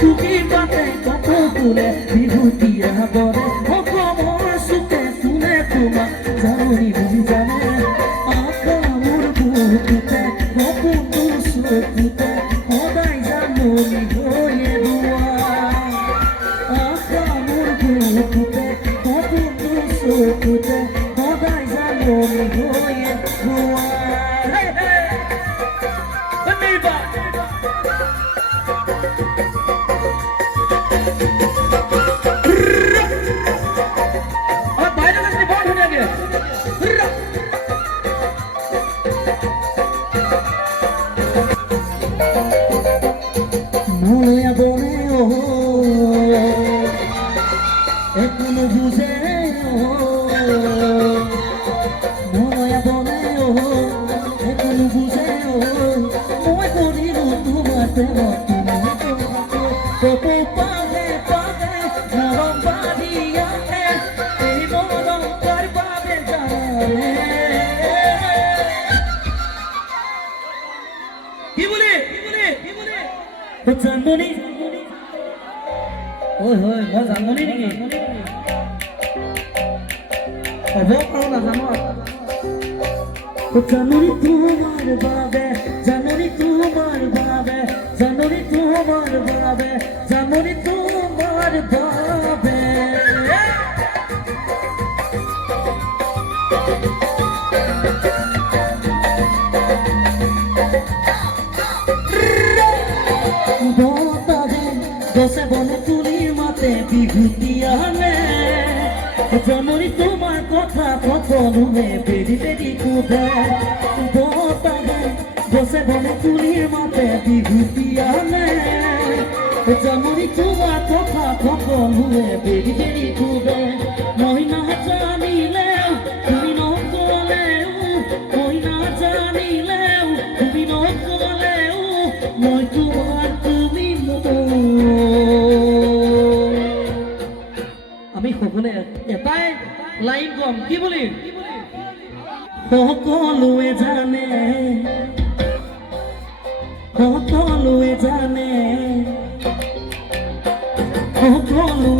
তুমি পাতে কত ফুলে বিভূতিয়া বলে অসমৰ চুকে চুলে তোমাক জাননী বুলি জানে আশা মোৰ বুকুতে সপোনটো চকুতে সদায় জাননী হৈয়ে ৰোৱা আশা মোৰ বুকুতে সপোনটো চকুতে সদায় জাননী হৈয়ে ৰোৱা Moya boneo, ekono buzeo. Moya boneo, ekono buzeo. Moya bonito tu matemo, tu matemo. Popo page page, na rombadia hai, ei mono kar pabe jane. Ki bole? Janmoni ঐ হয় মই জানমনি নেকি হ'ব পাৰো নাজানো জানমনি তোমাৰ বাবে জানমনি তোমাৰ বাবে জানমনি তোমাৰ বাবে জানমনি তোমাৰ বাবে বসে বনে তুলির মাতে বিভূতিয়া নে জাননি তোমার কথা কখনো বেরি বেরি কুদে বতাবে বসে বনে তুলির মাতে বিভূতিয়া নে জাননি তোমার কথা কখনো বেরি বেরি কুদে মই না জানিলেও তুমি নকলেও মই না জানিলেও তুমি নকলেও মই তোমার তুমি আমি সকলে এটাই লাইন কম কি বলি সকলোৱে জানে সকলোৱে জানে সকলোৱে